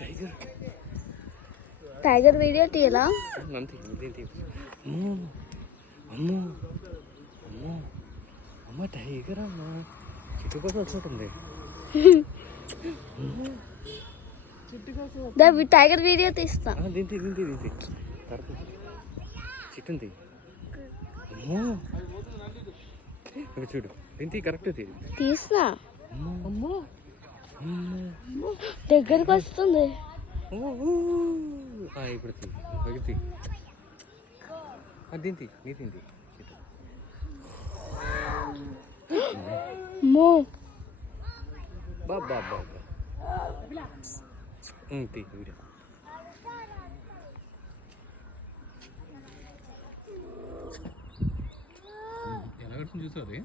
Tiger tiger video తీయలా? అంతే అమ్మో అమ్మో అమ్మో అమ్మ టైగర్ అమ్మ చుట్టుపక్కల వచ్చేటుంది. టైగర్ వీడియో తీస్తా. దీంతి చిట్టుంది. అమ్మో చూడు దీంతి కరెక్ట్ తీస్తా. దగ్గరకు వస్తుంది. ఇప్పుడు తీ దీంతి నీ తింది బాబా తీ వీడియో ఎలా కడుతుంది చూసావు అది